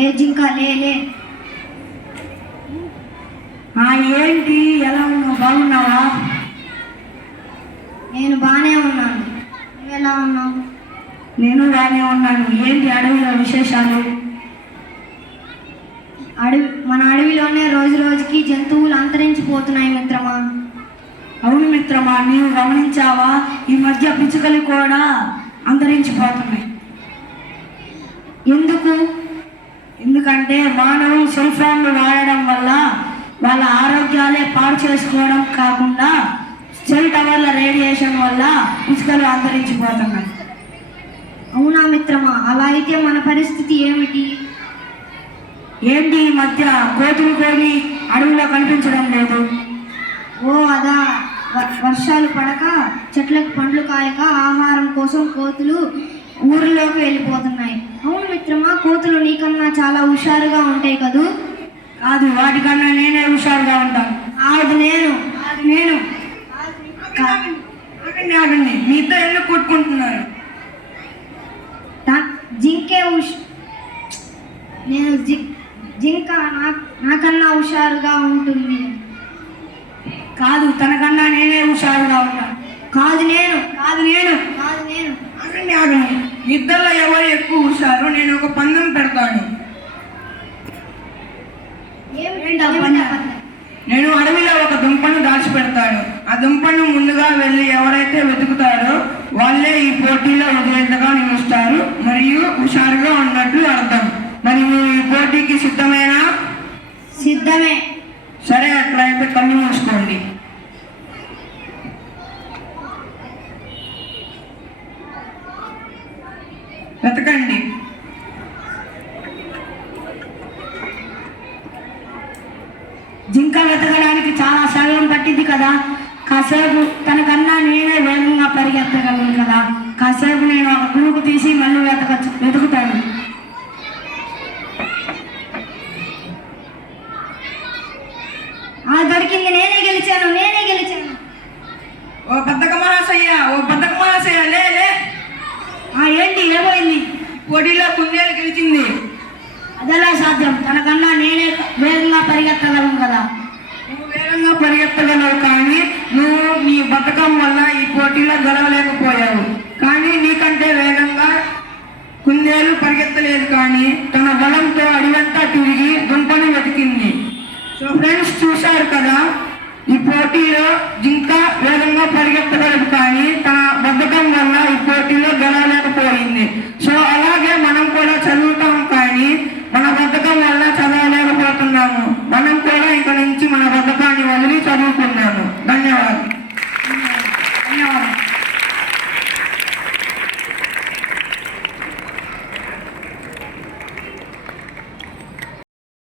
ఏ జింక లే. ఏంటి, ఎలా ఉన్నావు? బాగున్నావా? నేను బాగానే ఉన్నాను. నువ్వు ఎలా ఉన్నావు? నేను బాగానే ఉన్నాను. ఏంటి అడవిలో విశేషాలు? మన అడవిలోనే రోజు రోజుకి జంతువులు అంతరించిపోతున్నాయి మిత్రమా. అవును మిత్రమా, నీవు గమనించావా? ఈ మధ్య పిచ్చుకలు కూడా అంతరించిపోతున్నాయి. ఎందుకంటే మానవులు సెల్ ఫోన్లు వాడడం వల్ల వాళ్ళ ఆరోగ్యాలే పాడు చేసుకోవడం కాకుండా సెల్ టవర్ల రేడియేషన్ వల్ల పిచ్చుకలు అంతరించిపోతున్నాయి. అవునా మిత్రమా, అలా అయితే మన పరిస్థితి ఏమిటి? ఏంటి ఈ మధ్య కోతులు కోడి అడవిలో కనిపించడం లేదు? ఓ అదా, వర్షాలు పడక చెట్లకు పండ్లు కాయక ఆహారం కోసం కోతులు ఊరిలోకి వెళ్ళిపోతున్నాయి. అవును మిత్రమా, కోతులు నీకన్నా చాలా హుషారుగా ఉంటాయి కదూ? కాదు, వాటికన్నా నేనే హుషారుగా ఉంటాను. నేను ఆగండి, మీ ఇద్దరు ఎందుకు కొట్టుకుంటున్నారు? జింక నాకన్నా హుషారుగా ఉంటుంది. కాదు, తనకన్నా నేనే హుషారుగా ఉంటాను. కాదు నేను. ఆగండి, ఇద్దరిలో ఎవరు ఎక్కువ హుషారు? నేను ఒక పందెం పెడతాను. నేను అడవిలో ఒక దుంపను దాచిపెడతాను. ఆ దుంపను ముందుగా వెళ్ళి ఎవరైతే వెతుకుతారో వాళ్ళే ఈ పోటీలో విజేతగా నిలుస్తారు మరియు హుషారుగా ఉన్నట్లు అర్థం. మరి మీరు ఈ పోటీకి సిద్ధమేనా? సిద్ధమే. సరే, అట్లయితే కళ్ళు మూసుకోండి. వెతకండి. జింక వెతకడానికి చాలా సమయం పట్టింది కదా. కాసేపు తనకన్నా నేనే వేగంగా పరిగెత్తగలను కదా. కాసేపు నేను ఒక గురుకు తీసి మళ్ళీ వెతుకుతాను. దొరికింది, నేనే గెలిచాను. ఓ బద్దక మహాశయ, లే. ఏంటి, ఏమైంది? పోటీలో కుందేలు గెలిచింది. అదెలా సాధ్యం? తనకన్నా నేనే వేగంగా పరిగెత్తగలను కదా. నువ్వు వేగంగా పరిగెత్తగలవు, కానీ నువ్వు నీ బతకం వల్ల ఈ పోటీలో గెలవలేకపోయావు. కానీ నీకంటే వేగంగా కుందేలు పరిగెత్తలేదు, కానీ తన బలంతో అడివంతా తిరిగి దుంపను వెతికింది. సో ఫ్రెండ్స్, చూశారు కదా, ఈ పోటీలో జింక వేగంగా పరిగెత్తగలదు, కానీ తన బద్ధకం వల్ల ఈ పోటీలో గెలవలేకపోయింది. సో అలాగే మనం